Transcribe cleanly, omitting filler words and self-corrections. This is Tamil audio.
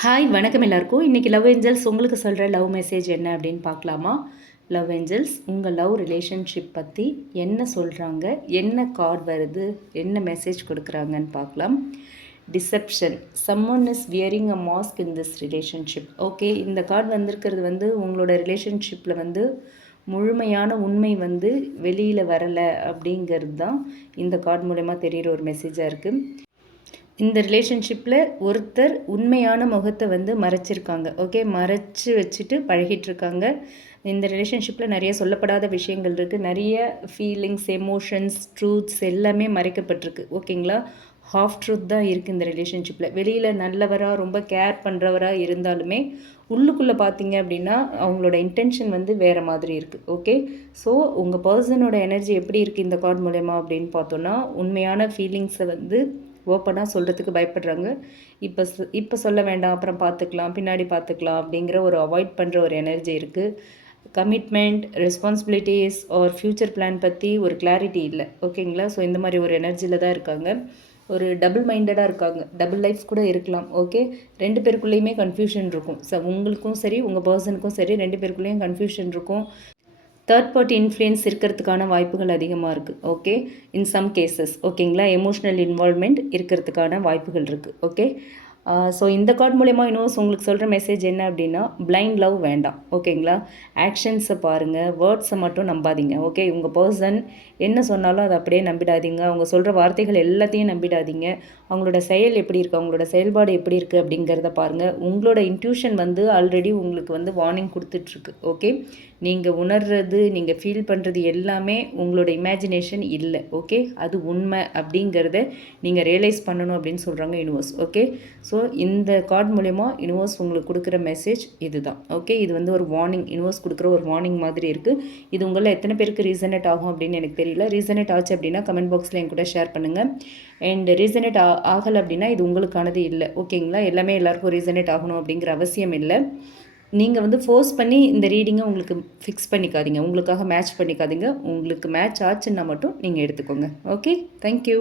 ஹாய் வணக்கம் எல்லாருக்கும். இன்றைக்கி லவ் ஏஞ்சல்ஸ் உங்களுக்கு சொல்கிற லவ் மெசேஜ் என்ன அப்படின்னு பார்க்கலாமா? லவ் ஏஞ்சல்ஸ் உங்கள் லவ் ரிலேஷன்ஷிப் பற்றி என்ன சொல்கிறாங்க, என்ன கார்டு வருது, என்ன மெசேஜ் கொடுக்குறாங்கன்னு பார்க்கலாம். Deception, someone is wearing a mask in this relationship. Okay, இந்த கார்டு வந்திருக்கிறது உங்களோட ரிலேஷன்ஷிப்பில் முழுமையான உண்மை வெளியில் வரலை அப்படிங்கிறது தான் இந்த கார்டு மூலமாக தெரிகிற ஒரு மெசேஜாக இருக்குது. இந்த ரிலேஷன்ஷிப்பில் ஒருத்தர் உண்மையான முகத்தை மறைச்சிருக்காங்க. ஓகே, மறைச்சி வச்சுட்டு பழகிட்டுருக்காங்க. இந்த ரிலேஷன்ஷிப்பில் நிறைய சொல்லப்படாத விஷயங்கள் இருக்குது. நிறைய ஃபீலிங்ஸ், எமோஷன்ஸ், ட்ரூத்ஸ் எல்லாமே மறைக்கப்பட்டிருக்கு. ஓகேங்களா, ஹாஃப் ட்ரூத் தான் இருக்குது இந்த ரிலேஷன்ஷிப்பில். வெளியில் நல்லவராக ரொம்ப கேர் பண்ணுறவராக இருந்தாலுமே உள்ளுக்குள்ளே பார்த்தீங்க அப்படின்னா அவங்களோட இன்டென்ஷன் வேறு மாதிரி இருக்குது. ஓகே, ஸோ உங்கள் பர்சனோட எனர்ஜி எப்படி இருக்குது இந்த கார்டு மூலயமா அப்படின்னு பார்த்தோன்னா, உண்மையான ஃபீலிங்ஸை ஓப்பனாக சொல்கிறதுக்கு பயப்படுறாங்க. இப்போ சொல்ல வேண்டாம், அப்புறம் பார்த்துக்கலாம், பின்னாடி பார்த்துக்கலாம் அப்படிங்கிற ஒரு அவாய்ட் பண்ணுற ஒரு எனர்ஜி இருக்குது. Commitment, responsibilities R future plan பற்றி ஒரு கிளாரிட்டி இல்லை. ஓகேங்களா, ஸோ இந்த மாதிரி ஒரு எனர்ஜியில் தான் இருக்காங்க. ஒரு டபுள் மைண்டடாக இருக்காங்க. டபுள் லைஃப் கூட இருக்கலாம். ஓகே, ரெண்டு பேருக்குள்ளேயுமே கன்ஃபியூஷன் இருக்கும். உங்களுக்கும் சரி, உங்கள் பர்சனுக்கும் சரி, ரெண்டு பேருக்குள்ளேயும் கன்ஃபியூஷன் இருக்கும். தேர்ட் பார்ட்டி இன்ஃப்ளூயன்ஸ் இருக்கிறதுக்கான வாய்ப்புகள் அதிகமாக இருக்குது. Okay, in some cases. ஓகேங்களா, எமோஷ்னல் இன்வால்வ்மெண்ட் இருக்கிறதுக்கான வாய்ப்புகள் இருக்குது. ஓகே, ஸோ இந்த கார்டு மூலயமா இன்னும் உங்களுக்கு சொல்கிற மெசேஜ் என்ன அப்படின்னா, பிளைண்ட் லவ் வேண்டாம். ஓகேங்களா, ஆக்ஷன்ஸை பாருங்கள், வேர்ட்ஸை மட்டும் நம்பாதீங்க. ஓகே, உங்கள் பர்சன் என்ன சொன்னாலும் அதை அப்படியே நம்பிடாதீங்க. அவங்க சொல்கிற வார்த்தைகள் எல்லாத்தையும் நம்பிடாதீங்க. அவங்களோட செயல் எப்படி இருக்குது, அவங்களோட செயல்பாடு எப்படி இருக்குது அப்படிங்கிறத பாருங்கள். உங்களோட இன்ட்யூஷன் ஆல்ரெடி உங்களுக்கு வார்னிங் கொடுத்துட்ருக்கு. ஓகே, நீங்கள் உணர்றது, நீங்கள் ஃபீல் பண்ணுறது எல்லாமே உங்களோட இமேஜினேஷன் இல்லை. ஓகே, அது உண்மை அப்படிங்கிறத நீங்கள் ரியலைஸ் பண்ணணும் அப்படின்னு சொல்கிறாங்க யூனிவர்ஸ். ஓகே, ஸோ இந்த கார்டு மூலயமா யூனிவர்ஸ் உங்களுக்கு கொடுக்குற மெசேஜ் இதுதான். ஓகே, இது ஒரு வார்னிங், யூனிவர்ஸ் கொடுக்குற ஒரு வார்னிங் மாதிரி இருக்குது. இது உங்களில் எத்தனை பேருக்கு ரீசனேட் ஆகும் அப்படின்னு எனக்கு தெரியல. ரீசனேட் ஆச்சு அப்படின்னா கமெண்ட் பாக்ஸில் என் கூட ஷேர் பண்ணுங்கள். அண்ட் ரீசனேட் ஆகலை அப்படின்னா இது உங்களுக்கானது இல்லை. ஓகேங்களா, எல்லாமே எல்லாருக்கும் ரீசனேட் ஆகணும் அப்படிங்கிற அவசியம் இல்லை. நீங்கள் ஃபோர்ஸ் பண்ணி இந்த ரீடிங்கை உங்களுக்கு ஃபிக்ஸ் பண்ணிக்காதீங்க, உங்களுக்காக மேட்ச் பண்ணிக்காதீங்க. உங்களுக்கு மேட்ச் ஆச்சுன்னா மட்டும் நீங்கள் எடுத்துக்கோங்க. Okay, thank you.